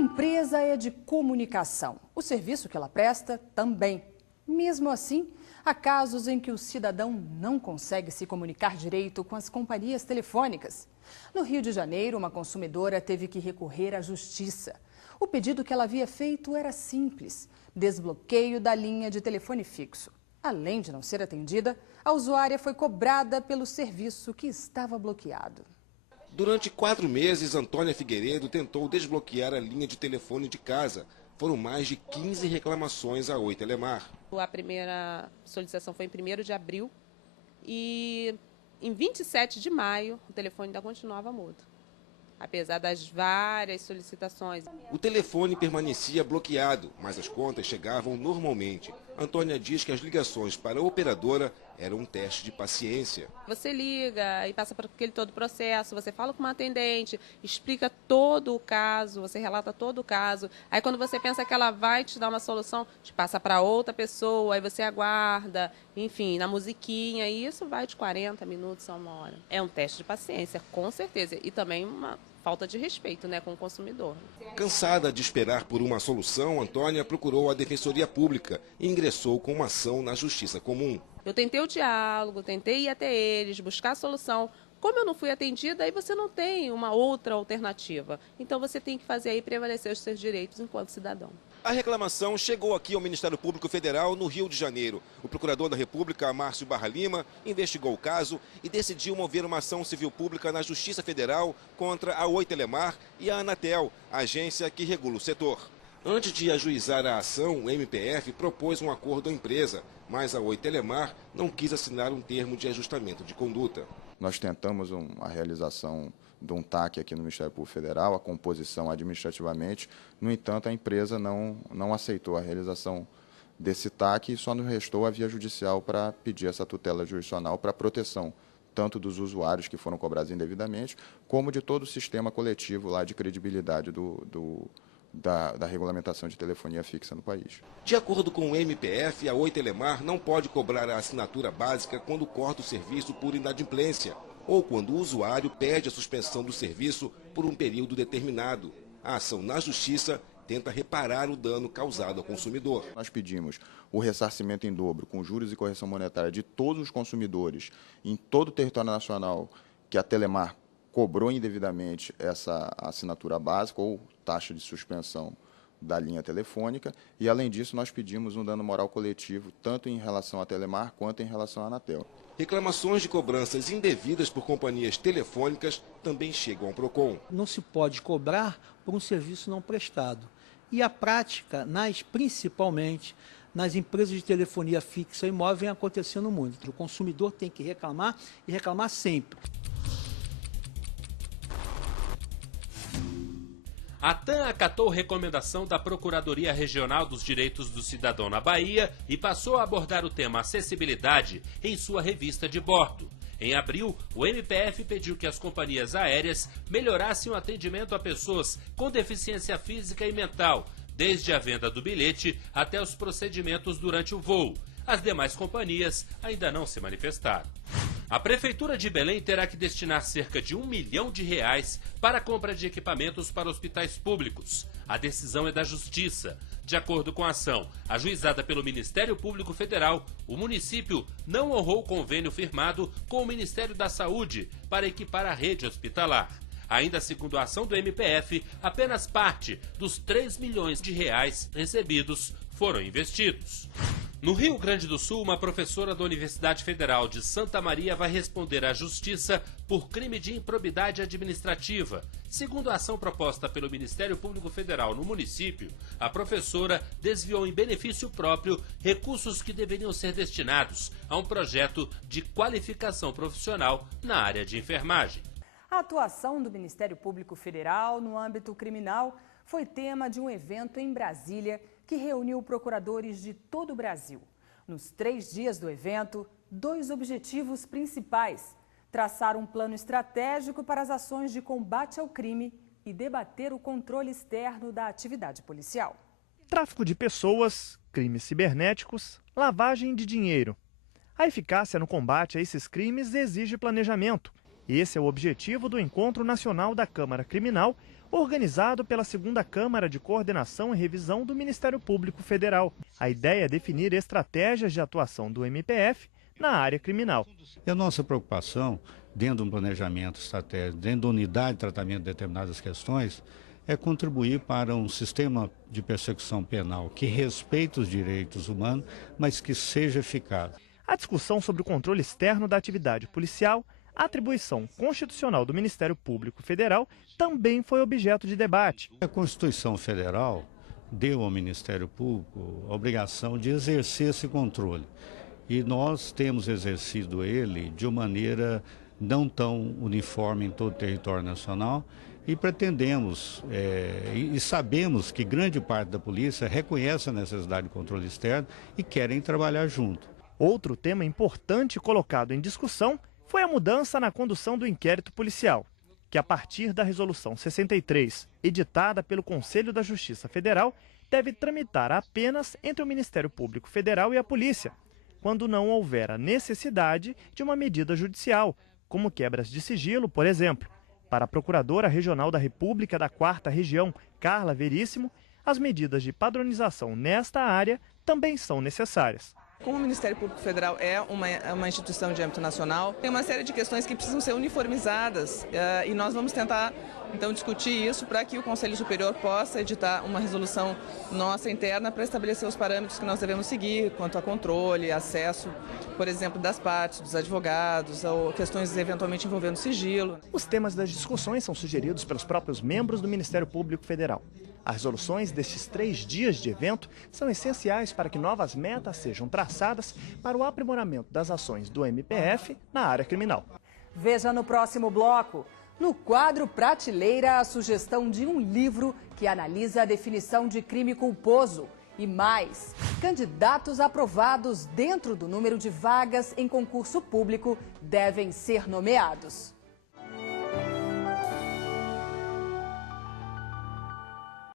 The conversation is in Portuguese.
empresa é de comunicação. O serviço que ela presta também. Mesmo assim, há casos em que o cidadão não consegue se comunicar direito com as companhias telefônicas. No Rio de Janeiro, uma consumidora teve que recorrer à justiça. O pedido que ela havia feito era simples: desbloqueio da linha de telefone fixo. Além de não ser atendida, a usuária foi cobrada pelo serviço que estava bloqueado. Durante 4 meses, Antônia Figueiredo tentou desbloquear a linha de telefone de casa. Foram mais de 15 reclamações à Oi Telemar. A primeira solicitação foi em 1º de abril e em 27 de maio o telefone ainda continuava mudo, apesar das várias solicitações. O telefone permanecia bloqueado, mas as contas chegavam normalmente. Antônia diz que as ligações para a operadora eram um teste de paciência. Você liga e passa por aquele todo o processo, você fala com uma atendente, explica todo o caso, você relata todo o caso. Aí quando você pensa que ela vai te dar uma solução, te passa para outra pessoa, aí você aguarda, enfim, na musiquinha, e isso vai de 40 minutos a 1 hora. É um teste de paciência, com certeza, e também uma falta de respeito, né, com o consumidor. Cansada de esperar por uma solução, Antônia procurou a Defensoria Pública e ingressou com uma ação na Justiça Comum. Eu tentei o diálogo, tentei ir até eles, buscar a solução. Como eu não fui atendida, aí você não tem uma outra alternativa. Então você tem que fazer aí prevalecer os seus direitos enquanto cidadão. A reclamação chegou aqui ao Ministério Público Federal no Rio de Janeiro. O procurador da República, Márcio Barra Lima, investigou o caso e decidiu mover uma ação civil pública na Justiça Federal contra a Oi Telemar e a Anatel, a agência que regula o setor. Antes de ajuizar a ação, o MPF propôs um acordo à empresa, mas a Oi Telemar não quis assinar um termo de ajustamento de conduta. Nós tentamos a realização de um TAC aqui no Ministério Público Federal, a composição administrativamente. No entanto, a empresa não aceitou a realização desse TAC e só nos restou a via judicial para pedir essa tutela jurisdicional para proteção tanto dos usuários que foram cobrados indevidamente, como de todo o sistema coletivo lá de credibilidade da regulamentação de telefonia fixa no país. De acordo com o MPF, a Oi Telemar não pode cobrar a assinatura básica quando corta o serviço por inadimplência ou quando o usuário pede a suspensão do serviço por um período determinado. A ação na Justiça tenta reparar o dano causado ao consumidor. Nós pedimos o ressarcimento em dobro, com juros e correção monetária, de todos os consumidores em todo o território nacional que a Telemar cobrou indevidamente essa assinatura básica ou taxa de suspensão da linha telefônica, e além disso nós pedimos um dano moral coletivo tanto em relação à Telemar quanto em relação à Anatel. Reclamações de cobranças indevidas por companhias telefônicas também chegam ao PROCON. Não se pode cobrar por um serviço não prestado. E a prática, principalmente nas empresas de telefonia fixa e móvel, vem acontecendo muito. O consumidor tem que reclamar e reclamar sempre. A TAM acatou recomendação da Procuradoria Regional dos Direitos do Cidadão na Bahia e passou a abordar o tema acessibilidade em sua revista de bordo. Em abril, o MPF pediu que as companhias aéreas melhorassem o atendimento a pessoas com deficiência física e mental, desde a venda do bilhete até os procedimentos durante o voo. As demais companhias ainda não se manifestaram. A Prefeitura de Belém terá que destinar cerca de R$1 milhão para a compra de equipamentos para hospitais públicos. A decisão é da Justiça. De acordo com a ação ajuizada pelo Ministério Público Federal, o município não honrou o convênio firmado com o Ministério da Saúde para equipar a rede hospitalar. Ainda segundo a ação do MPF, apenas parte dos R$3 milhões recebidos foram investidos. No Rio Grande do Sul, uma professora da Universidade Federal de Santa Maria vai responder à Justiça por crime de improbidade administrativa. Segundo a ação proposta pelo Ministério Público Federal no município, a professora desviou em benefício próprio recursos que deveriam ser destinados a um projeto de qualificação profissional na área de enfermagem. A atuação do Ministério Público Federal no âmbito criminal foi tema de um evento em Brasília que reuniu procuradores de todo o Brasil. Nos 3 dias do evento, 2 objetivos principais: traçar um plano estratégico para as ações de combate ao crime e debater o controle externo da atividade policial. Tráfico de pessoas, crimes cibernéticos, lavagem de dinheiro. A eficácia no combate a esses crimes exige planejamento Esse é o objetivo do Encontro Nacional da Câmara Criminal, organizado pela 2ª Câmara de Coordenação e Revisão do Ministério Público Federal. A ideia é definir estratégias de atuação do MPF na área criminal. E a nossa preocupação, dentro de um planejamento estratégico, dentro da unidade de tratamento de determinadas questões, é contribuir para um sistema de persecução penal que respeite os direitos humanos, mas que seja eficaz. A discussão sobre o controle externo da atividade policial, a atribuição constitucional do Ministério Público Federal, também foi objeto de debate. A Constituição Federal deu ao Ministério Público a obrigação de exercer esse controle. E nós temos exercido ele de uma maneira não tão uniforme em todo o território nacional e pretendemos e sabemos que grande parte da polícia reconhece a necessidade de controle externo e querem trabalhar junto. Outro tema importante colocado em discussão foi a mudança na condução do inquérito policial, que a partir da Resolução 63, editada pelo Conselho da Justiça Federal, deve tramitar apenas entre o Ministério Público Federal e a polícia, quando não houver a necessidade de uma medida judicial, como quebras de sigilo, por exemplo. Para a Procuradora Regional da República da 4ª Região, Carla Veríssimo, as medidas de padronização nesta área também são necessárias. Como o Ministério Público Federal é uma instituição de âmbito nacional, tem uma série de questões que precisam ser uniformizadas e nós vamos tentar, então, discutir isso para que o Conselho Superior possa editar uma resolução nossa interna para estabelecer os parâmetros que nós devemos seguir quanto a controle, acesso, por exemplo, das partes, dos advogados, ou questões eventualmente envolvendo sigilo. Os temas das discussões são sugeridos pelos próprios membros do Ministério Público Federal. As resoluções destes 3 dias de evento são essenciais para que novas metas sejam traçadas para o aprimoramento das ações do MPF na área criminal. Veja no próximo bloco. No quadro Prateleira, a sugestão de um livro que analisa a definição de crime culposo. E mais, candidatos aprovados dentro do número de vagas em concurso público devem ser nomeados.